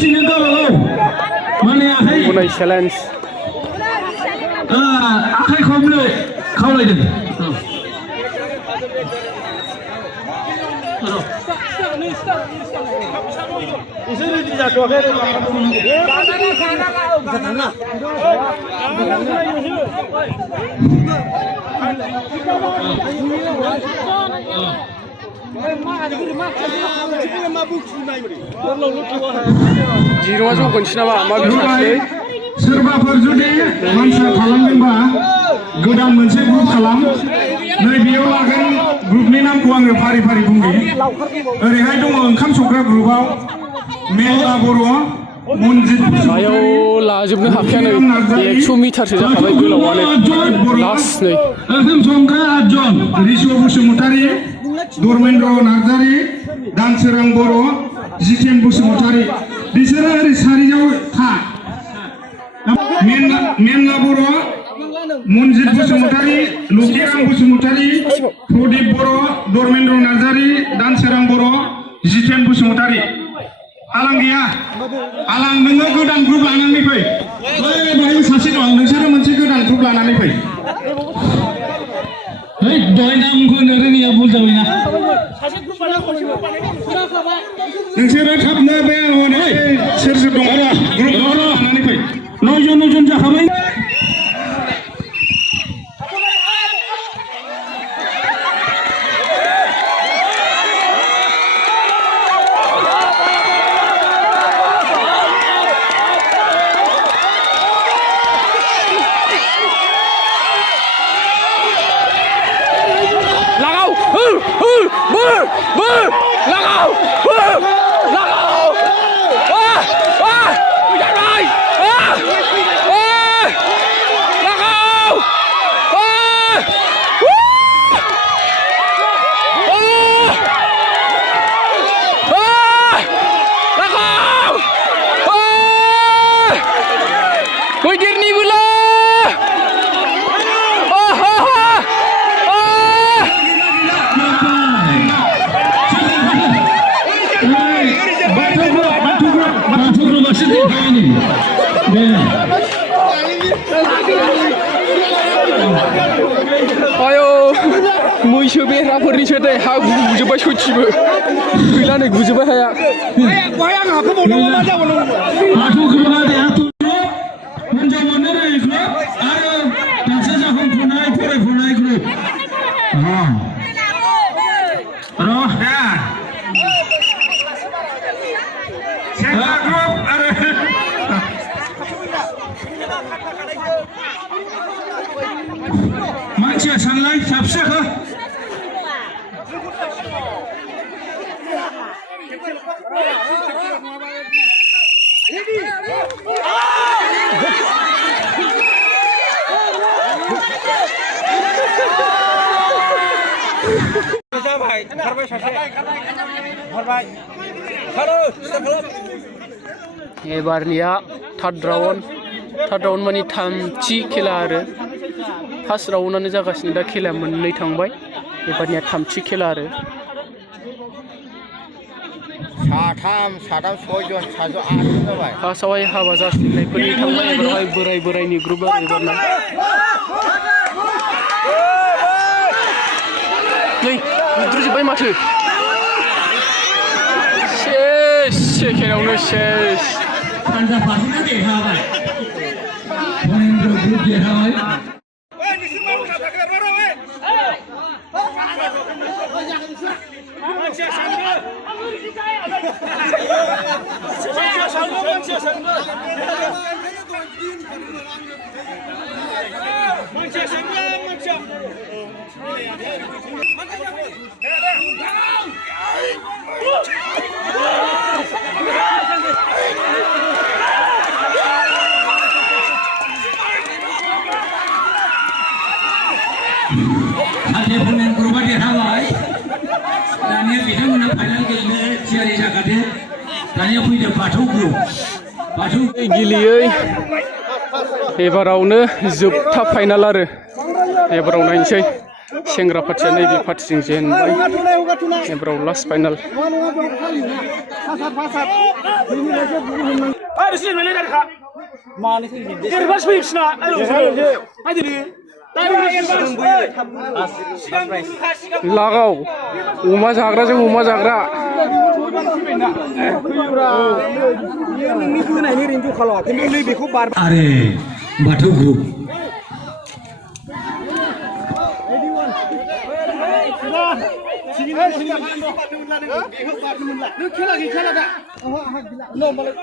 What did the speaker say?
हारसिंनो गावबागाव माने आखाइ बुनाय चेलेन्ज आखाइ खबनो खावलायदों एसे रेडि जाथ'वाखै जिरुङा जौगोनसै नामा मा बिसोरसै सोरबाफोर जुदि मानसिया खालामदोंबा गोदान मोनसे ग्रुप खालाम नै बेयाव लागोन ग्रुपनि नामखौ आङो फारि फारि बुंनि ओरैहाय दङ ओंखाम संग्रा ग्रुपआव मेला बर' मनजित आयाव लाजोबनो हाखायानो 100 मिटारसो जाखाबाय गोलावानो लास्ट नै ओंखाम संग्रा 8 जन रिसु बसुमतारी धर्मेन्द्र नार्जारी दानसोरां बर' जितेन बसुमतारी बिसोरो ओरै सारियाव था मेनला बर' मनजित बसुमतारी लकिराम बसुमतारी प्रदीप बर' धर्मेन्द्र नार्जारी दानसोरां बर' जितेन बसुमतारी आलां गैया आलां नोङो गोदान ग्रुप लानानै फै बाहाय सासे दं नोंसोरो मोनसे गोदान ग्रुप लानानै फै है दय नामखौ रोङिया भुल जाबायना नोंसोरो थाबनो बे हनै सोर सोर दं ग्रुप लानानै फै 9 जन जाखाबाय आयो मैसो बेराफोरनिसो दे हा गुजोब्बाय सयथिबो गैला नै गुजोब्बाय हाया हिनजाव मोननो रोङै ग्रुप आरो दासो जाखांफुनाय फरायफुनाय ग्रुप सेंग्रा ग्रुप आरो मानसिया सानलाय साबसेखौ एबारनिया थार्ड राउन्ड माने थामथि खेला आरो फार्स्ट राउन्डआनो जागासिनो दा खेला मोननै थांबाय एबारनिया थामथि खेला आरो साथाम 6 जन 8 जाबाय फार्स्टआवहाय हाबा जासिनायफोरनि थांबाय एबारहाय बोरायनि ग्रुप आरो एबारना नै उद्रुजोब्बाय माथो सेकेन्डआवनो सेस हानजा फारसेना देरहाबाय धर्मेन्द्र ग्रुप देरहाबाय धर्मेन्द्र ग्रुपआ देरहाबाय दानिया बिथांमोना फाइनाल गेलेनो थियारि जाखादो दानिया फैदो बाथौ ग्रुप बाथौ गेलेयै एबारावनो जोबथा फाइनाल आरो एबाराव नायनोसै सेंग्रा पार्टिया नैबे पार्टिजों जेनबाय एबाराव लास्ट फाइनाल लागाव अमा जाग्राजों अमा जाग्रा आरे बाथौ ग्रुप boleh